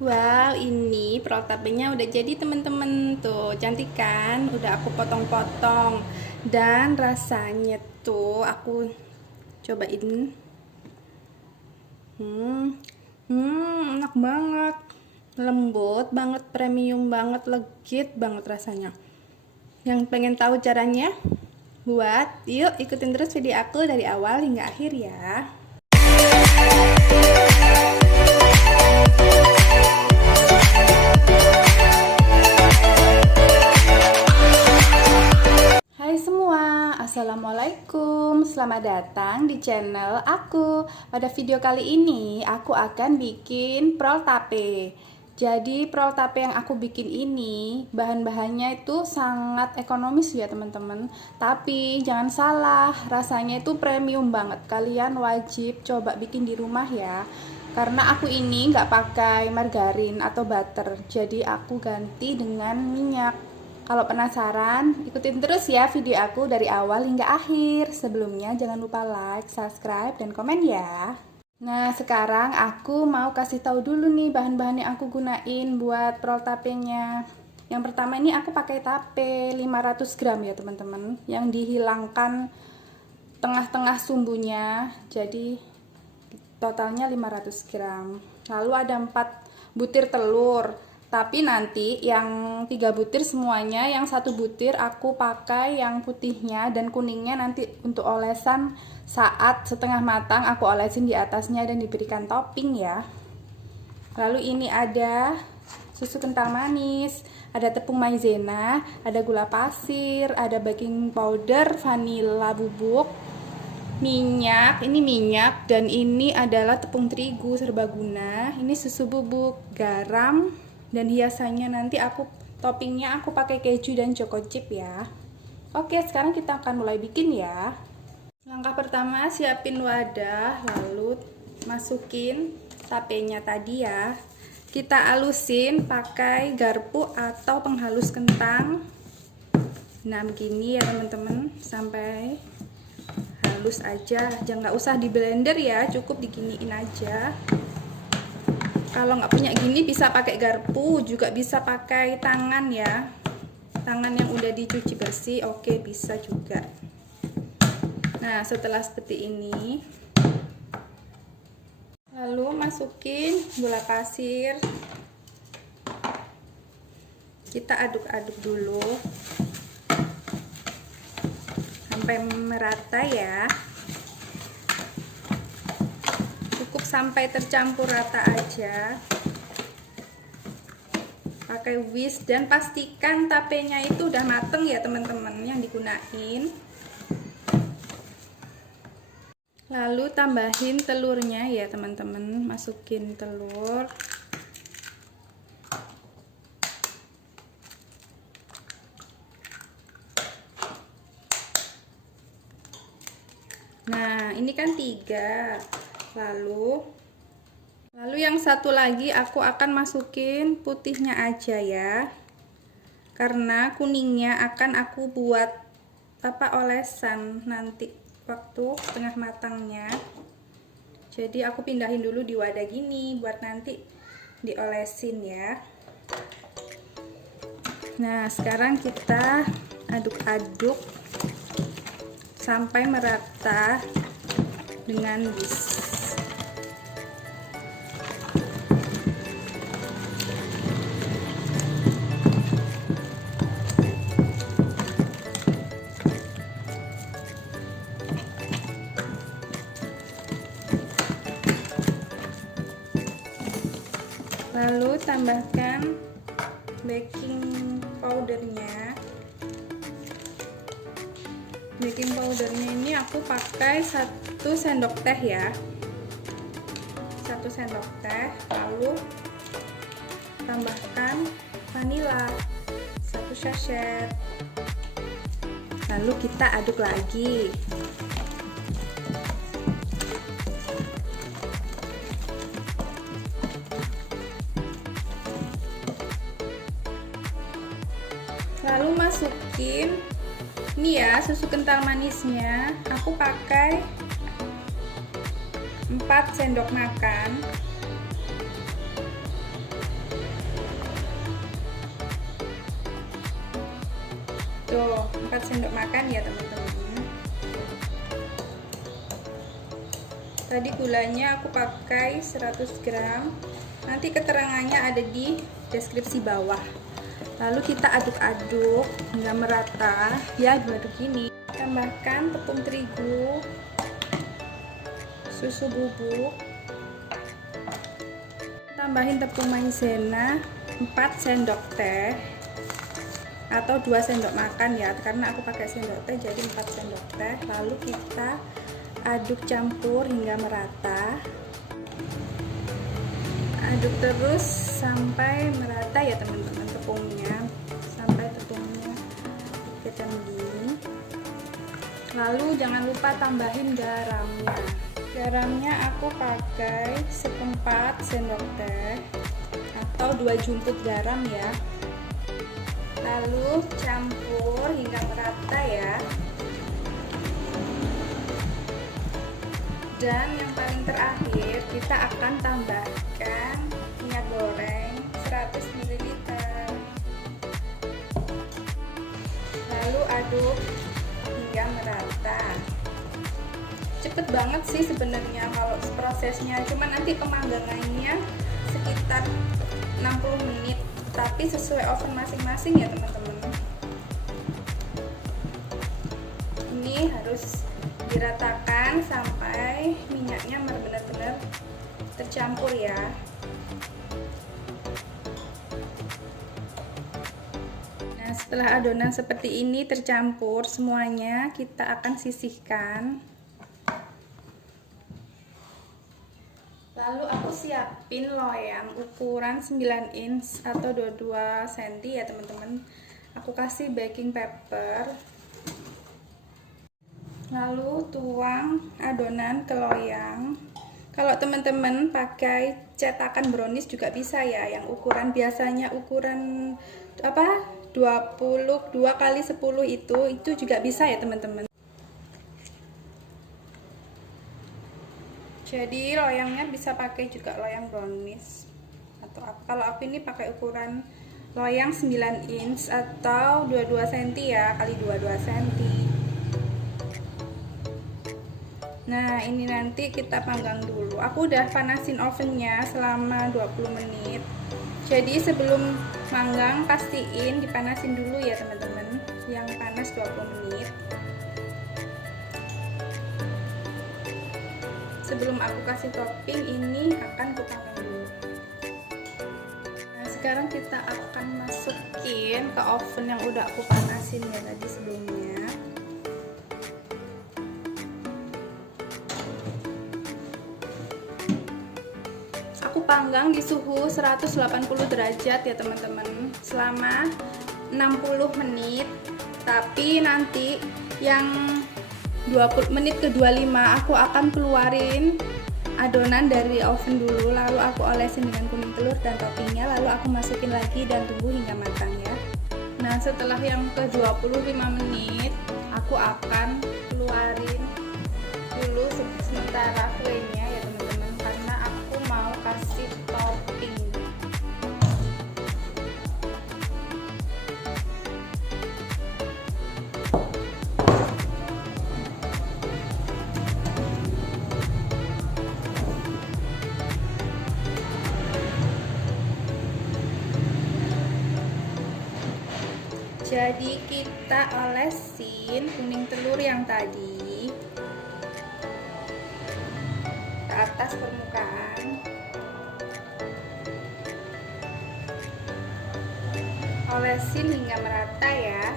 Wow, ini protapenya udah jadi temen-temen. Tuh, cantik kan? Udah aku potong-potong. Dan rasanya tuh aku cobain. Hmm, enak banget. Lembut banget, premium banget, legit banget rasanya. Yang pengen tahu caranya? Buat, yuk ikutin terus video aku dari awal hingga akhir ya. Hai semua, Assalamualaikum. Selamat datang di channel aku. Pada video kali ini aku akan bikin prol tape. Jadi prol tape yang aku bikin ini bahan-bahannya itu sangat ekonomis ya teman-teman. Tapi jangan salah, rasanya itu premium banget. Kalian wajib coba bikin di rumah ya. Karena aku ini nggak pakai margarin atau butter, jadi aku ganti dengan minyak. Kalau penasaran, ikutin terus ya video aku dari awal hingga akhir. Sebelumnya jangan lupa like, subscribe, dan komen ya. Nah, sekarang aku mau kasih tahu dulu nih bahan-bahan yang aku gunain buat prol tapenya. Yang pertama ini aku pakai tape 500 gram ya teman-teman, yang dihilangkan tengah-tengah sumbunya. Jadi totalnya 500 gram. Lalu ada 4 butir telur. Tapi nanti yang 3 butir semuanya, yang 1 butir aku pakai yang putihnya dan kuningnya nanti untuk olesan saat setengah matang aku olesin di atasnya dan diberikan topping ya. Lalu ini ada susu kental manis, ada tepung maizena, ada gula pasir, ada baking powder, vanila bubuk, minyak, ini minyak, dan ini adalah tepung terigu serbaguna, ini susu bubuk, garam, dan hiasannya nanti toppingnya aku pakai keju dan choco chip ya. Oke, sekarang kita akan mulai bikin ya. Langkah pertama, siapin wadah, lalu masukin tapenya tadi ya. Kita alusin pakai garpu atau penghalus kentang. Nah, begini ya teman-teman, sampai halus aja, jangan nggak usah di blender ya, cukup diginiin aja. Kalau nggak punya gini bisa pakai garpu, juga bisa pakai tangan ya, tangan yang udah dicuci bersih, oke bisa juga. Nah, setelah seperti ini, lalu masukin gula pasir, kita aduk-aduk dulu sampai merata ya. Cukup sampai tercampur rata aja, pakai whisk, dan pastikan tapenya itu udah mateng ya teman-teman yang digunain. Lalu tambahin telurnya ya teman-teman, masukin telur. Nah, ini kan 3. Lalu yang satu lagi aku akan masukin putihnya aja ya, karena kuningnya akan aku buat olesan nanti waktu setengah matangnya. Jadi aku pindahin dulu di wadah gini buat nanti diolesin ya. Nah, sekarang kita aduk-aduk sampai merata dengan whisk. Lalu tambahkan baking powdernya. Baking powdernya ini aku pakai 1 sendok teh ya, 1 sendok teh. Lalu tambahkan vanila 1 sachet. Lalu kita aduk lagi. Lalu masukin ini ya susu kental manisnya, aku pakai 4 sendok makan. Tuh, 4 sendok makan ya teman-teman. Tadi gulanya aku pakai 100 gram. Nanti keterangannya ada di deskripsi bawah. Lalu kita aduk-aduk hingga merata ya, diaduk gini. Tambahkan tepung terigu, susu bubuk, tambahin tepung maizena 4 sendok teh atau 2 sendok makan ya, karena aku pakai sendok teh jadi 4 sendok teh. Lalu kita aduk campur hingga merata. Aduk terus sampai merata ya teman-teman tepungnya, sampai tepungnya ketan gini. Lalu jangan lupa tambahin garamnya. Garamnya aku pakai 1/4 sendok teh atau 2 jumput garam ya. Lalu campur hingga merata ya. Dan yang paling terakhir kita akan tambahkan minyak goreng 100 ml. Lalu aduk hingga merata. Cepet banget sih sebenarnya kalau prosesnya, cuma nanti pemanggangannya sekitar 60 menit, tapi sesuai oven masing-masing ya teman-teman. Ini harus diratakan sampai minyaknya benar-benar tercampur ya. Nah, setelah adonan seperti ini tercampur semuanya, kita akan sisihkan. Lalu aku siapin loyang ukuran 9 inch atau 22 cm ya teman-teman. Aku kasih baking paper. Lalu tuang adonan ke loyang. Kalau teman-teman pakai cetakan brownies juga bisa ya, yang ukuran biasanya ukuran 22 kali 10 itu juga bisa ya teman-teman. Jadi loyangnya bisa pakai juga loyang brownies atau apa. Kalau aku ini pakai ukuran loyang 9 inch atau 22 cm ya, kali 22 cm. Nah, ini nanti kita panggang dulu. Aku udah panasin ovennya selama 20 menit. Jadi sebelum manggang pastiin dipanasin dulu ya teman-teman, yang panas 20 menit. Sebelum aku kasih topping, ini akan kupanggang dulu. Nah, sekarang kita akan masukin ke oven yang udah aku panasin ya tadi sebelumnya. Aku panggang di suhu 180 derajat ya teman-teman selama 60 menit. Tapi nanti yang 20 menit ke 25 aku akan keluarin adonan dari oven dulu, lalu aku olesin dengan kuning telur dan toppingnya, lalu aku masukin lagi dan tunggu hingga matang ya. Nah, setelah yang ke 25 menit aku akan keluarin dulu sementara kuenya ya teman-teman, karena aku mau kasih topping. Jadi kita olesin kuning telur yang tadi ke atas permukaan. Olesin hingga merata ya.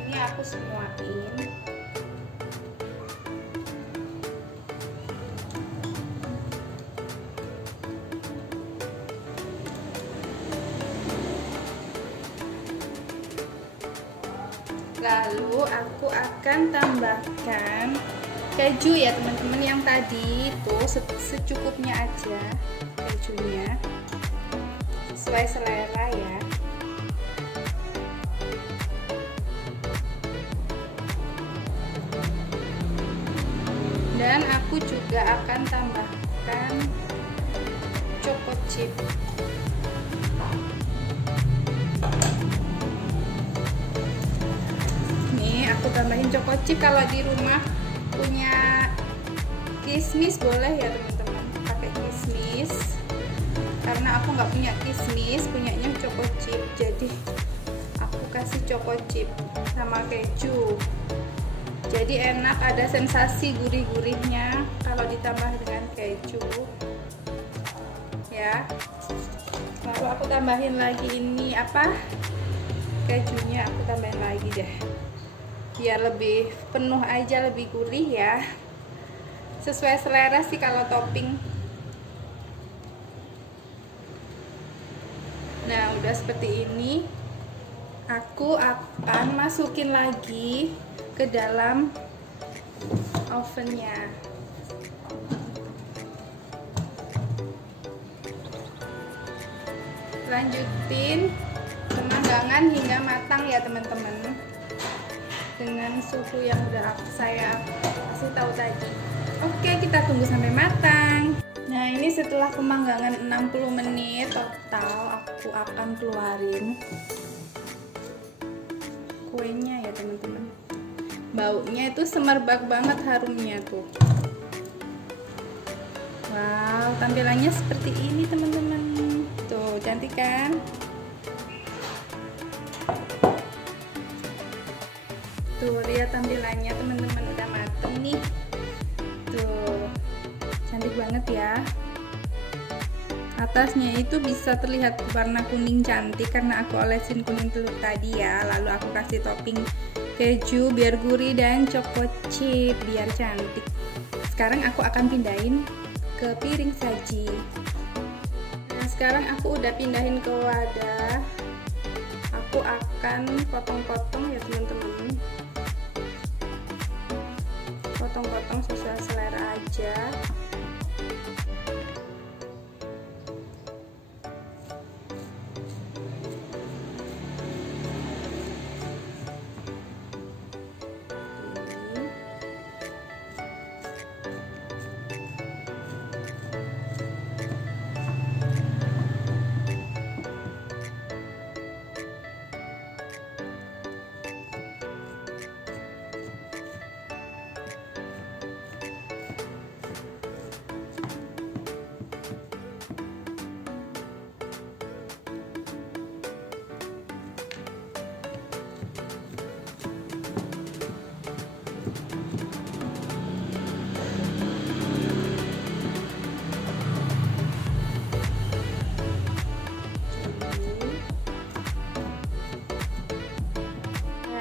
Ini aku semuain. Lalu aku akan tambahkan keju ya teman-teman, yang tadi itu secukupnya aja kejunya, sesuai selera ya. Dan aku juga akan tambahkan choco chip. aku tambahin choco chip. Kalau di rumah punya kismis boleh ya teman-teman, pakai kismis. Karena aku nggak punya kismis, punyanya choco chip, jadi aku kasih choco chip sama keju. Jadi enak, ada sensasi gurih-gurihnya kalau ditambah dengan keju ya. Lalu aku tambahin lagi ini apa, kejunya aku tambahin lagi deh, biar lebih penuh aja, lebih gurih ya. Sesuai selera sih kalau topping. Nah udah seperti ini, aku akan masukin lagi ke dalam ovennya. Lanjutin pemanggangan hingga matang ya teman-teman, dengan suhu yang udah saya kasih tahu tadi. Oke, kita tunggu sampai matang. Nah ini setelah pemanggangan 60 menit total, aku akan keluarin kuenya ya teman-teman. Baunya itu semerbak banget, harumnya tuh. Wow, tampilannya seperti ini teman-teman. Tuh, cantik kan? Tuh, lihat tampilannya teman-teman, udah mateng nih. Tuh, cantik banget ya. Atasnya itu bisa terlihat warna kuning cantik karena aku olesin kuning telur tadi ya. Lalu aku kasih topping keju biar gurih dan choco chip biar cantik. Sekarang aku akan pindahin ke piring saji. Nah sekarang aku udah pindahin ke wadah. Aku akan potong-potong ya teman-teman, potong-potong sesuai selera aja.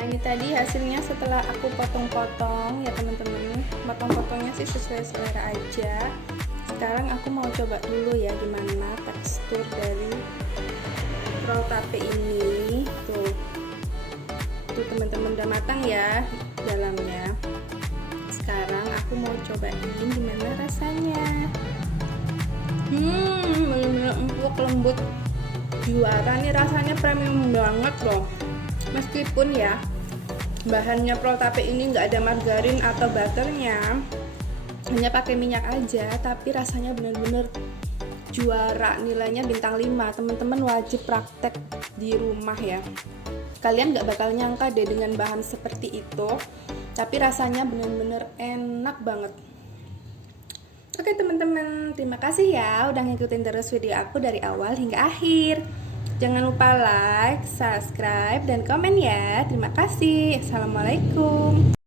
Ini tadi hasilnya setelah aku potong-potong ya teman-teman. Potong-potongnya sih sesuai selera aja. Sekarang aku mau coba dulu ya gimana tekstur dari roll tape ini. Tuh teman-teman udah matang ya dalamnya. Sekarang aku mau cobain gimana rasanya. Bener-bener empuk, lembut, juara nih, rasanya premium banget loh. Meskipun ya bahannya roll tape ini nggak ada margarin atau butternya, hanya pakai minyak aja, tapi rasanya bener-bener juara, nilainya bintang 5. Teman-teman wajib praktek di rumah ya. Kalian nggak bakal nyangka deh dengan bahan seperti itu, tapi rasanya bener-bener enak banget. Oke teman-teman, terima kasih ya udah ngikutin terus video aku dari awal hingga akhir. Jangan lupa like, subscribe, dan komen ya. Terima kasih. Assalamualaikum.